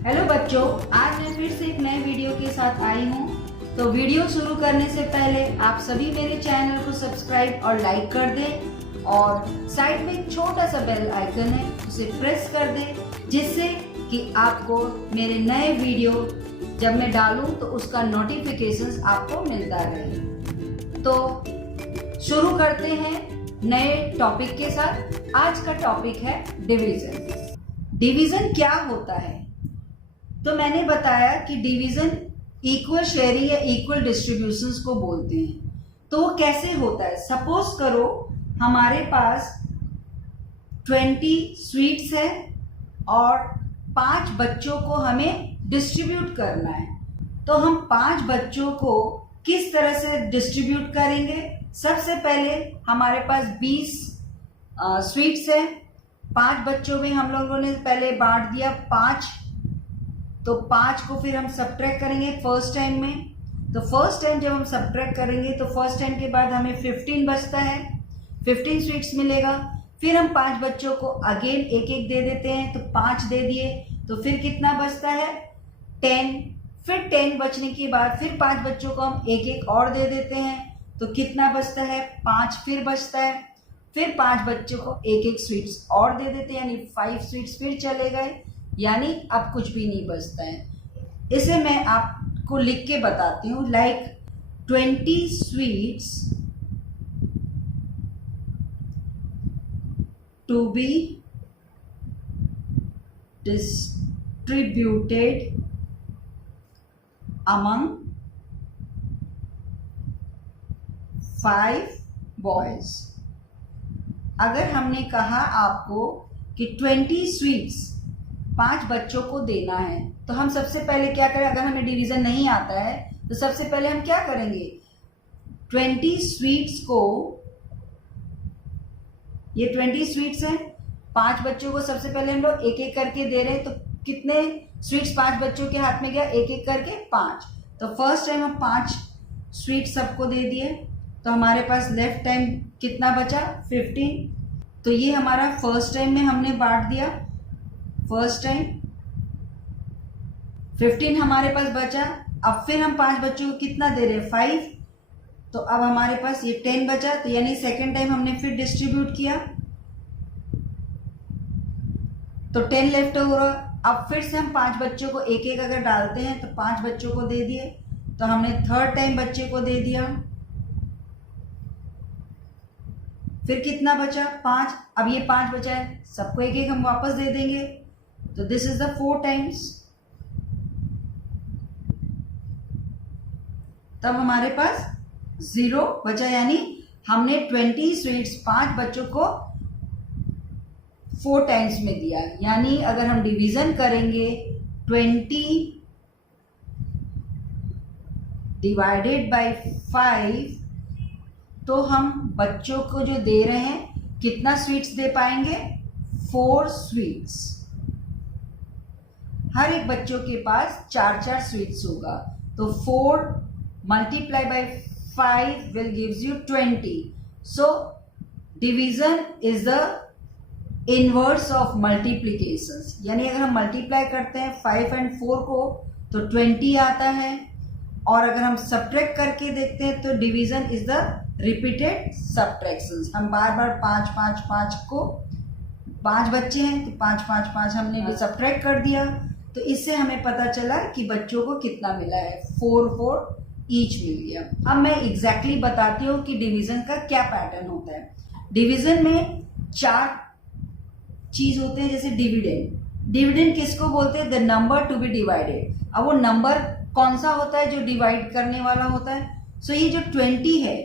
Hello बच्चों, आज मैं फिर से एक नए वीडियो के साथ आई हूँ। तो वीडियो शुरू करने से पहले आप सभी मेरे चैनल को सब्सक्राइब और लाइक कर दें और साइड में एक छोटा सा बेल आइकन है, उसे प्रेस कर दें जिससे कि आपको मेरे नए वीडियो जब मैं डालूं तो उसका नोटिफिकेशंस आपको मिलता रहे। तो शुरू करते हैं नए टॉपिक के साथ। आज का टॉपिक है डिवीजन। डिवीजन क्या होता है? तो मैंने बताया कि डिवीजन इक्वल शेयरिंग या इक्वल डिस्ट्रीब्यूशंस को बोलते हैं। तो वो कैसे होता है? सपोज करो हमारे पास 20 स्वीट्स है और 5 बच्चों को हमें डिस्ट्रीब्यूट करना है। तो हम 5 बच्चों को किस तरह से डिस्ट्रीब्यूट करेंगे? सबसे पहले हमारे पास 20 स्वीट्स है। 5 बच्चों में हम लोगों ने पहले बांट दिया 5, तो 5 को फिर हम सब्ट्रैक्ट करेंगे फर्स्ट टाइम में। तो फर्स्ट टाइम जब हम सब्ट्रैक्ट करेंगे तो फर्स्ट टाइम के बाद हमें 15 बचता है, 15 स्वीट्स मिलेगा। फिर हम 5 बच्चों को अगेन एक एक दे देते हैं, तो 5 दे दिए, तो फिर कितना बचता है? 10। फिर 10 बचने के बाद फिर 5 बच्चों को हम एक एक और दे देते हैं, तो कितना बचता है? 5 फिर बचता है। फिर 5 बच्चों को एक एक स्वीट्स और दे देते हैं, यानी 5 स्वीट्स फिर चले गए, यानी अब कुछ भी नहीं बचता है। इसे मैं आपको लिख के बताती हूँ। Like 20 sweets to be distributed among 5 boys. अगर हमने कहा आपको कि 20 स्वीट्स 5 बच्चों को देना है, तो हम सबसे पहले क्या करें? अगर हमें डिवीजन नहीं आता है तो सबसे पहले हम क्या करेंगे? 20 स्वीट्स को, ये 20 स्वीट्स हैं, 5 बच्चों को सबसे पहले हम लोग एक एक करके दे रहे हैं। तो कितने स्वीट्स 5 बच्चों के हाथ में गया? एक एक करके 5। तो फर्स्ट टाइम हम 5 स्वीट्स सबको दे दिए, तो हमारे पास लेफ्ट टाइम कितना बचा? 15। तो ये हमारा फर्स्ट टाइम में हमने बांट दिया। फर्स्ट टाइम 15 हमारे पास बचा। अब फिर हम 5 बच्चों को कितना दे रहे हैं? 5। तो अब हमारे पास ये 10 बचा, तो यानी सेकेंड टाइम हमने फिर डिस्ट्रीब्यूट किया, तो 10 लेफ्ट हो रहा। अब फिर से हम 5 बच्चों को एक एक अगर डालते हैं तो 5 बच्चों को दे दिए, तो हमने थर्ड टाइम बच्चे को दे दिया। फिर कितना बचा? 5। अब ये 5 बचा है, सबको एक एक हम वापस दे देंगे, तो दिस इज द 4 टाइम्स। तब हमारे पास 0 बचा, यानी हमने 20 स्वीट्स 5 बच्चों को 4 टाइम्स में दिया। यानी अगर हम डिवीजन करेंगे 20 डिवाइडेड बाय 5, तो हम बच्चों को जो दे रहे हैं कितना स्वीट्स दे पाएंगे? 4 स्वीट्स। हर एक बच्चों के पास 4-4 स्वीट्स होगा, तो 4 multiply by 5 will gives you 20। So division is the inverse of multiplications. यानी अगर हम मल्टीप्लाई करते हैं 5 और 4 को तो 20 आता है, और अगर हम सब्ट्रैक्ट करके देखते हैं तो division is the repeated subtractions. हम बार बार 5 को 5 बच्चे हैं तो 5 हमने भी सब्ट्रैक्ट कर दिया, तो इससे हमें पता चला कि बच्चों को कितना मिला है? 4 ईच मिल गया। अब मैं एग्जैक्टली बताती हूँ कि डिवीजन का क्या पैटर्न होता है। डिवीजन में 4 चीज होते हैं, जैसे डिविडेंड। डिविडेंड किसको बोलते हैं? The number to be divided. अब वो नंबर कौन सा होता है? जो डिवाइड करने वाला होता है। सो ये जो 20 है,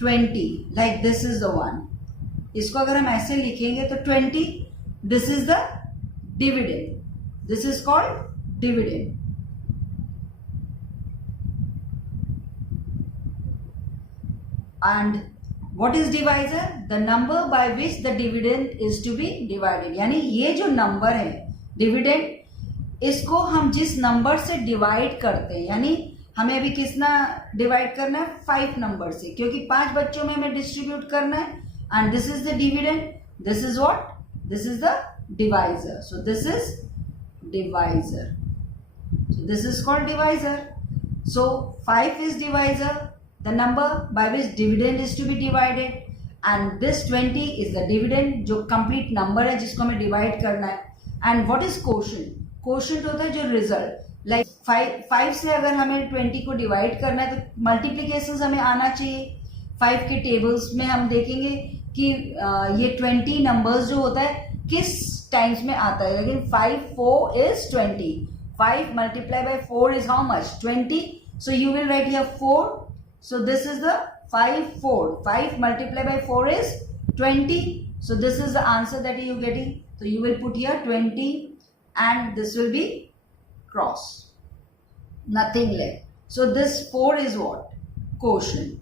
20 लाइक दिस इज द 1, इसको अगर हम ऐसे लिखेंगे तो 20, this is the dividend, this is called dividend. And what is divisor? The number by which the dividend is to be divided। यानी ये जो नंबर है डिविडेंड, इसको हम जिस नंबर से डिवाइड करते हैं, यानी हमें अभी कितना डिवाइड करना है? 5 नंबर से, क्योंकि 5 बच्चों में हमें डिस्ट्रीब्यूट करना है। And this is the dividend, this is what? This is the divisor. So this is divisor. So this is called divisor. So 5 is divisor, the number by which dividend is to be divided, and this 20 is the dividend जो complete number है जिसको हमें divide करना है. And what is quotient? Quotient होता है जो result. Like 5 से अगर हमें 20 को divide करना है तो multiplications हमें आना चाहिए. 5 के tables में हम देखेंगे कि ये 20 numbers जो होता है किस times में आता है. लेकिन 5 4 is 20. 5 multiplied by 4 is how much? 20. So you will write here 4. So this is the 5 4. 5 multiplied by 4 is 20. So this is the answer that you are getting. So you will put here 20 and this will be cross. Nothing left. So this 4 is what? Quotient.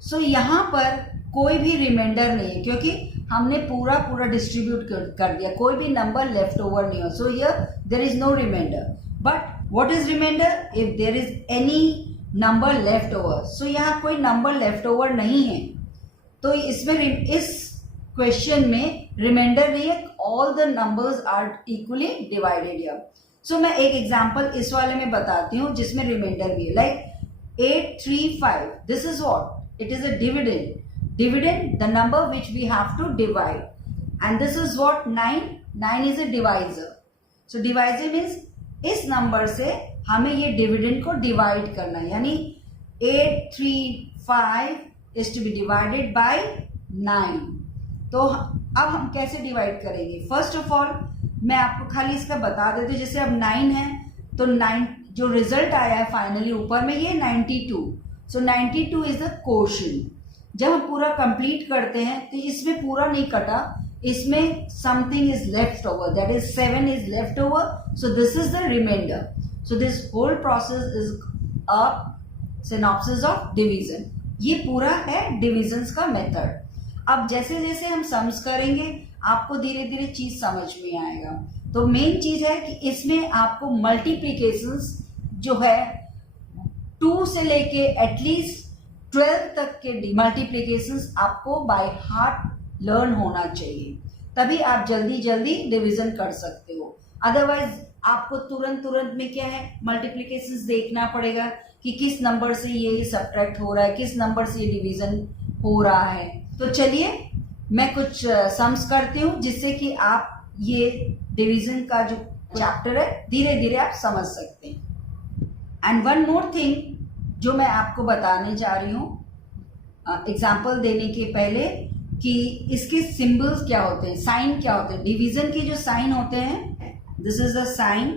So यहाँ पर कोई भी reminder नहीं है क्योंकि हमने पूरा distribute कर दिया. कोई भी नंबर लेफ्ट ओवर नहीं हो. So here there is no reminder. But what is reminder? If there is any number left over. So यहाँ कोई नंबर लेफ्ट ओवर नहीं है तो इसमें इस क्वेश्चन में रिमाइंडर नहीं है. All the numbers are equally divided here. So मैं एक एग्जांपल इस वाले में बताती हूँ जिसमें रिमाइंडर भी है. Like 835. This is what? It is a dividend. Dividend, the number which we have to divide. And this is what? 9. 9 is a divisor. So divisor means इस नंबर से हमें ये डिविडेंड को डिवाइड करना है. यानी 835 is to be divided by 9. तो अब हम कैसे डिवाइड करेंगे? फर्स्ट ऑफ ऑल मैं आपको खाली इसका बता देती हूँ. जैसे अब 9 है तो 9 जो रिजल्ट आया है फाइनली ऊपर में ये 92. सो 92 इज द क्वोशिएंट. जब हम पूरा कंप्लीट करते हैं तो इसमें पूरा नहीं कटा, इसमें something is left over, that is 7 is left over. So this is the reminder. So this whole process is a synopsis of division. ये पूरा है डिविजन्स का मेथड. अब जैसे जैसे हम सम्स करेंगे आपको धीरे धीरे चीज समझ में आएगा. तो मेन चीज है कि इसमें आपको मल्टीप्लीकेशंस जो है 2 से लेके एटलीस्ट 12 तक के मल्टीप्लीकेशंस आपको बाय हार्ट लर्न होना चाहिए. तभी आप जल्दी जल्दी डिवीजन कर सकते हो. अदरवाइज आपको तुरंत में क्या है मल्टीप्लीकेशंस देखना पड़ेगा कि किस नंबर से ये सब्ट्रैक्ट हो रहा है, किस नंबर से ये डिवीजन हो रहा है. तो चलिए मैं कुछ सम्स करती हूँ जिससे कि आप ये डिवीजन का जो चैप्टर है धीरे धीरे आप समझ सकते हैं. एंड वन मोर थिंग जो मैं आपको बताने जा रही हूँ एग्जाम्पल देने के पहले कि इसके सिंबल्स क्या होते हैं, साइन क्या होते हैं. डिवीजन के जो साइन होते हैं, this is the sign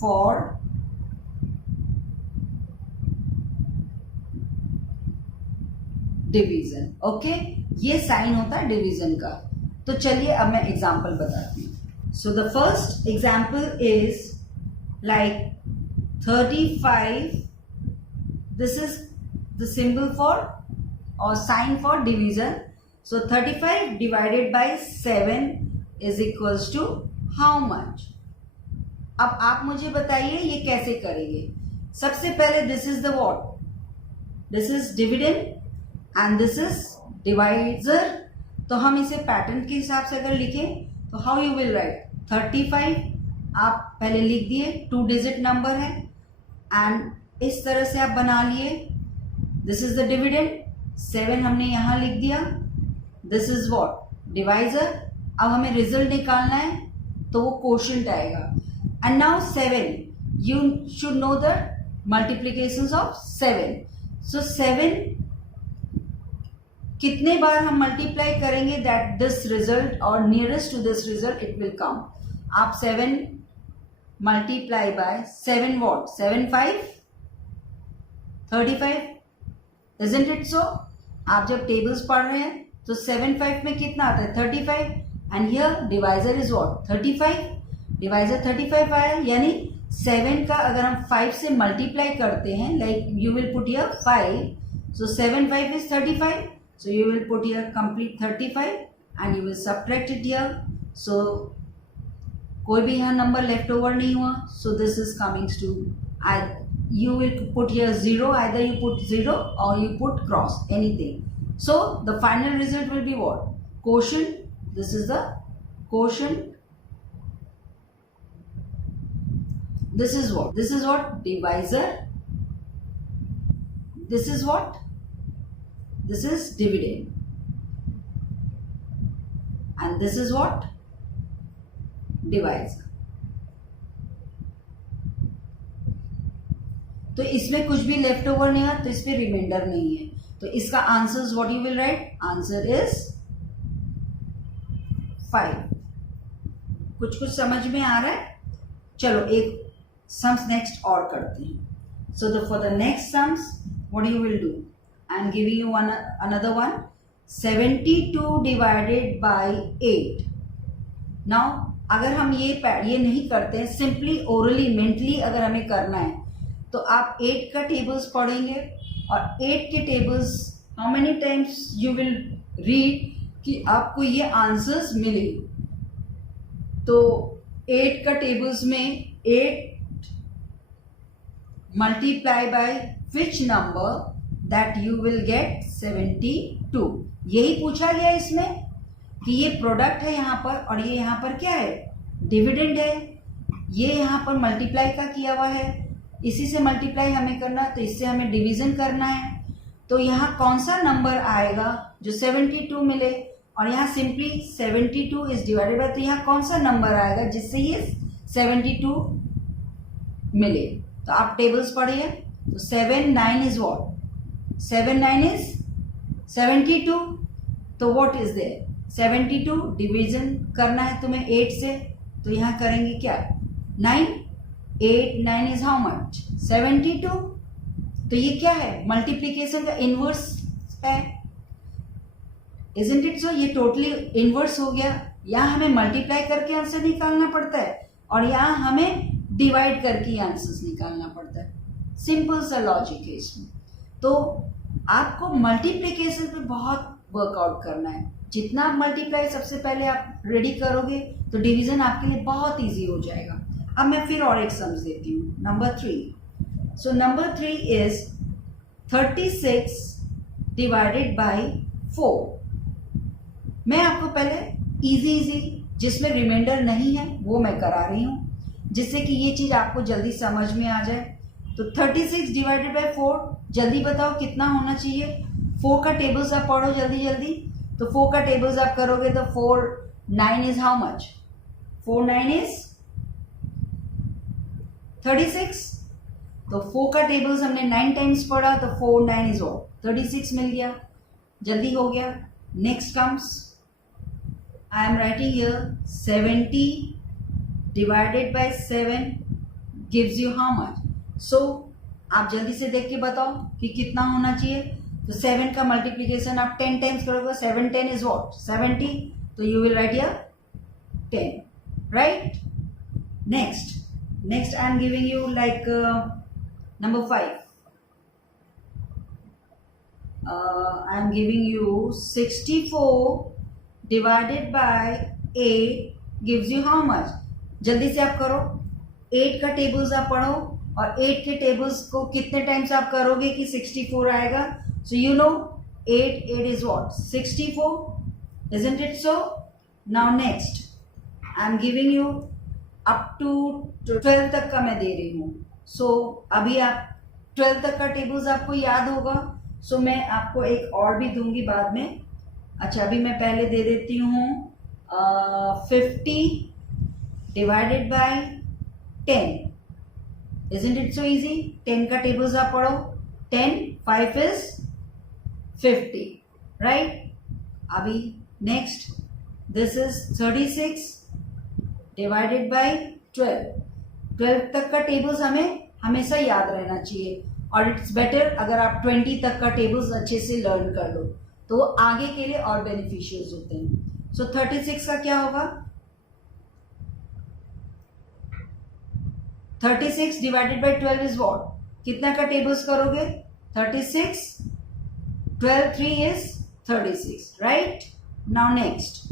for division. Okay, ये साइन होता है डिवीजन का. तो चलिए अब मैं एग्जाम्पल बताती हूँ. So the first example is like 35. This is the symbol for or sign for division. So 35 divided by 7 is equals to how much? अब आप मुझे बताइए ये कैसे करेंगे. सबसे पहले this is the what? This is dividend and this is divisor. तो हम इसे पैटर्न के हिसाब से अगर लिखें तो how you will write? 35 आप पहले लिख दिए, 2 डिजिट नंबर है एंड इस तरह से आप बना लिए. This is the dividend. 7 हमने यहां लिख दिया. This is what? डिवाइजर. अब हमें रिजल्ट निकालना है तो वो क्वोशिएंट आएगा. And now 7 you should know the multiplications of 7. सो 7 कितने बार हम मल्टीप्लाई करेंगे दैट दिस रिजल्ट और nearest to this result it will come. आप 7 multiply by 7 what? 7 5 35. Isn't it so? आप जब टेबल्स पढ़ रहे हैं तो 7 5 में कितना आता है? 35. And here divisor is what? 35. Divisor 35 आया. यानी 7 का अगर हम 5 से मल्टीप्लाई करते हैं, like you will put here 5. So 7 5 is 35. So you will put here complete 35 and you will subtract it here. So कोई भी यहाँ नंबर लेफ्ट ओवर नहीं हुआ. So this is comings to you will put here 0, either you put 0 or you put cross, anything. So the final result will be what? Quotient. This is the quotient. This is what? This is what? Divisor. This is what? This is dividend. And this is what? Divisor. तो इसमें कुछ भी left over नहीं है, तो इस पे reminder नहीं है, तो इसका answer what you will write? Answer is 5. कुछ कुछ समझ में आ रहा है? चलो एक सम्स नेक्स्ट और करते हैं. So the for the next sums what you will do? I am giving you another one. 72 divided by 8. Now अगर हम ये नहीं करते हैं, सिंपली ओरली मेंटली अगर हमें करना है, तो आप 8 का टेबल्स पढ़ेंगे और 8 के tables how many times you will read कि आपको ये आंसर्स मिले. तो 8 का टेबल्स में 8 multiply by which number that you will get 72. यही पूछा गया इसमें कि ये प्रोडक्ट है यहाँ पर और ये यहाँ पर क्या है? डिविडेंड है. ये यहाँ पर मल्टीप्लाई का किया हुआ है, इसी से मल्टीप्लाई हमें करना, तो इससे हमें डिवीजन करना है. तो यहाँ कौन सा नंबर आएगा जो 72 मिले, और यहाँ सिंपली 72 इज डिवाइडेड बाय, तो यहाँ कौन सा नंबर आएगा जिससे ये 72 मिले. तो आप टेबल्स पढ़िए. तो 7 9 इज व्हाट? 7 9 इज 72. तो व्हाट इज देयर? 72 डिवीजन करना है तुम्हें 8 से, तो यहाँ करेंगे क्या? 9. 8 9 इज हाउ मच? 72. तो ये क्या है? मल्टीप्लीकेशन का इनवर्स है. इजंट इट सो? ये टोटली इनवर्स हो गया. यहाँ हमें मल्टीप्लाई करके आंसर निकालना पड़ता है और यहाँ हमें डिवाइड करके आंसर्स निकालना पड़ता है. सिंपल सा लॉजिक है इसमें. तो आपको मल्टीप्लीकेशन पे बहुत वर्कआउट करना है. जितना आप मल्टीप्लाई सबसे पहले आप रेडी करोगे तो डिवीजन आपके लिए बहुत इजी हो जाएगा. अब मैं फिर और एक सम्स देती हूँ. Number 3. So number 3 is 36 divided by 4. मैं आपको पहले इजी जिसमें रिमाइंडर नहीं है वो मैं करा रही हूँ, जिससे कि ये चीज आपको जल्दी समझ में आ जाए. तो 36 डिवाइडेड बाय 4, जल्दी बताओ कितना होना चाहिए? 4 का टेबल्स आप पढ़ो जल्दी. तो 4 का टेबल्स आप करोगे तो 4 9 इज हाउ मच? 4 9 इज 36. तो 4 का टेबल्स हमने 9 टाइम्स पढ़ा, तो 4 9 इज व्हाट? 36 मिल गया. जल्दी हो गया. Next comes, I am writing here 70 divided by 7 gives you how much? So आप जल्दी से देख के बताओ कि कितना होना चाहिए. तो 7 का मल्टीप्लीकेशन आप 10 टाइम्स करोगे. 7 10 इज व्हाट? 70. तो you will write here 10, right? Next I am giving you like number 5. I am giving you 64 divided by 8 gives you how much? जल्दी से आप करो. 8 का टेबल्स आप पढ़ो और 8 के टेबल्स को कितने टाइम्स आप करोगे कि 64 आएगा. So you know 8 is what? 64. Isn't it so? Now next I am giving you up to 12 तक का मैं दे रही हूँ. सो अभी आप 12 तक का टेबल्स आपको याद होगा. सो मैं आपको एक और भी दूंगी बाद में. अच्छा, अभी मैं पहले दे देती हूँ 50 divided by 10. Isn't it so easy? 10 का टेबल्स आप पढ़ो. 10 5 is 50, right? अभी next, this is 36 divided by 12. 12 तक का टेबल्स हमें हमेशा याद रहना चाहिए, और इट्स बेटर अगर आप 20 तक का टेबल्स अच्छे से लर्न कर लो तो वो आगे के लिए और बेनिफिशियल होते हैं. सो 36 का क्या होगा? 36 डिवाइडेड बाय 12 इज व्हाट? कितना का टेबल्स करोगे? 36. 12 3 is 36, right? Now next,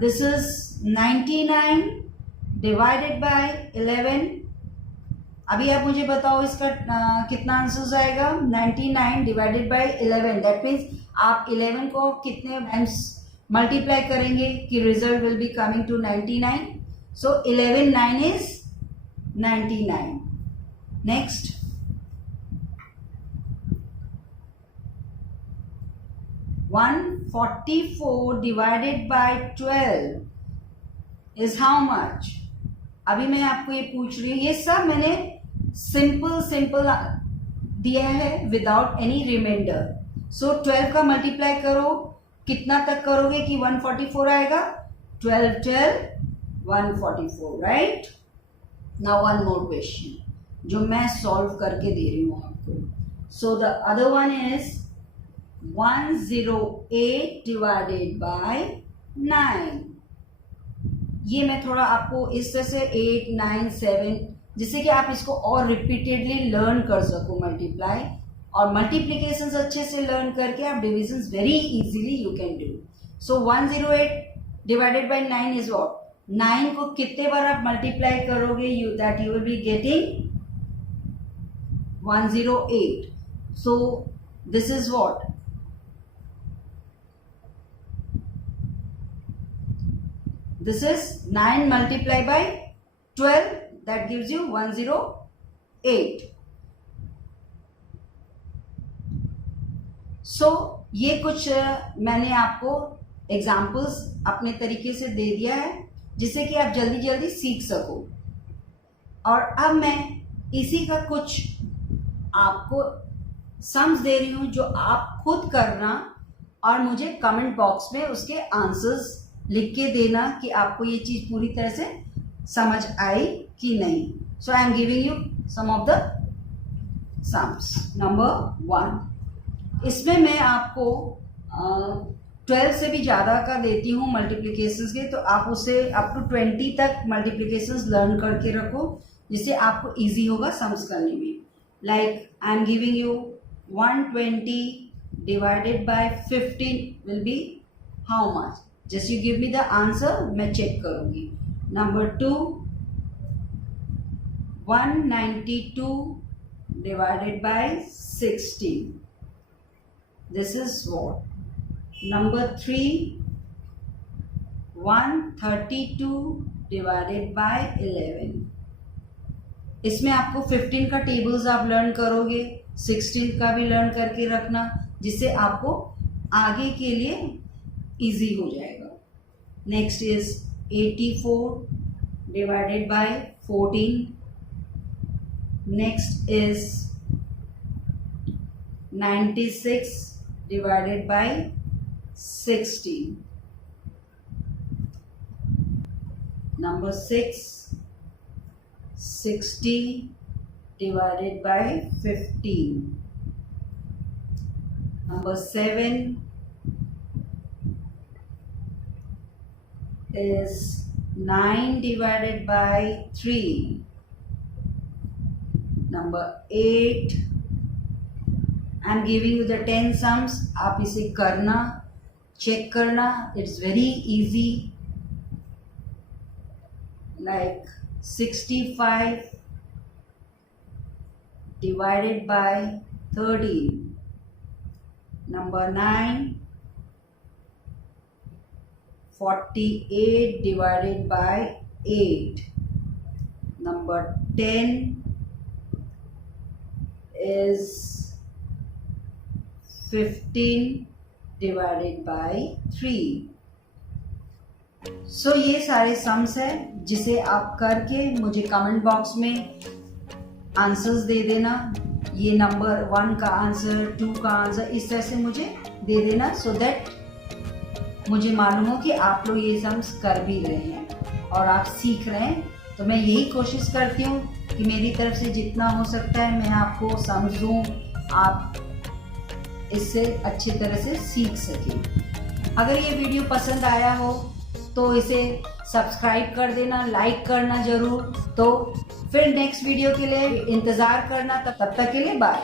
this is 99 divided by 11. अभी आप मुझे बताओ इसका कितना आंसर आएगा? 99 डिवाइडेड बाय 11. दैट मीन्स आप 11 को कितने टाइम्स मल्टीप्लाई करेंगे कि result will be coming to 99. So 11 9 is 99. Next, 144 divided by 12 is how much. अभी मैं आपको ये पूछ रही हूँ, ये सब मैंने सिंपल दिया है विदाउट एनी रिमाइंडर. सो 12 का मल्टीप्लाई करो, कितना तक करोगे कि 144 आएगा? 12 12 144, right. Now one more question जो मैं सॉल्व करके दे रही हूँ आपको. So the other one is 108 divided by 9. ये मैं थोड़ा आपको इस तरह से 8 9 7 जिससे कि आप इसको और रिपीटेडली लर्न कर सको मल्टीप्लाई, और मल्टीप्लीकेशंस अच्छे से लर्न करके आप divisions very easily you can do. So 108 divided by 9 is what? 9 को कितने बार आप मल्टीप्लाई करोगे you that you will be getting 108. So this is what? This is 9 multiplied by 12, that gives you 108. So ये कुछ मैंने आपको एग्जाम्पल्स अपने तरीके से दे दिया है जिससे कि आप जल्दी जल्दी सीख सको. और अब मैं इसी का कुछ आपको सम्स दे रही हूं जो आप खुद करना और मुझे कमेंट बॉक्स में उसके आंसर्स लिख के देना कि आपको ये चीज पूरी तरह से समझ आई कि नहीं. So I am giving you some of the sums. Number 1, इसमें मैं आपको 12 से भी ज़्यादा का देती हूँ मल्टीप्लिकेशंस के, तो आप उसे अप टू 20 तक मल्टीप्लिकेशंस लर्न करके रखो जिससे आपको इजी होगा सम्स करने में. Like I am giving you 120 divided by 15 will be how much? Just you give me the answer, मैं चेक करूंगी. Number 2, 192 divided by 16. This is what? Number 3, 132 divided by 11. इसमें आपको 15 का टेबल्स आप लर्न करोगे, 16 का भी लर्न करके रखना जिससे आपको आगे के लिए इजी हो जाएगा. Next is 84 divided by 14. Next is 96 divided by 16. Number 6, 60 divided by 15. Number 7 is 9 divided by 3. Number 8, I am giving you the 10 sums. आप इसे करना, चेक करना, it's very easy. Like 65 divided by 13. Number 9, 48 divided by 8. Number 10 is 15 divided by 3. So ये सारे sums है जिसे आप करके मुझे कमेंट बॉक्स में आंसर्स दे देना. ये नंबर 1 का आंसर, 2 का आंसर इस तरह से मुझे दे देना सो दैट मुझे मालूम हो कि आप लोग ये सम्स कर भी रहे हैं और आप सीख रहे हैं. तो मैं यही कोशिश करती हूँ कि मेरी तरफ से जितना हो सकता है मैं आपको समझूं, आप इससे अच्छी तरह से सीख सकें. अगर ये वीडियो पसंद आया हो तो इसे सब्सक्राइब कर देना, लाइक करना जरूर. तो फिर नेक्स्ट वीडियो के लिए इंतज़ार करना. तब तक के लिए बाय.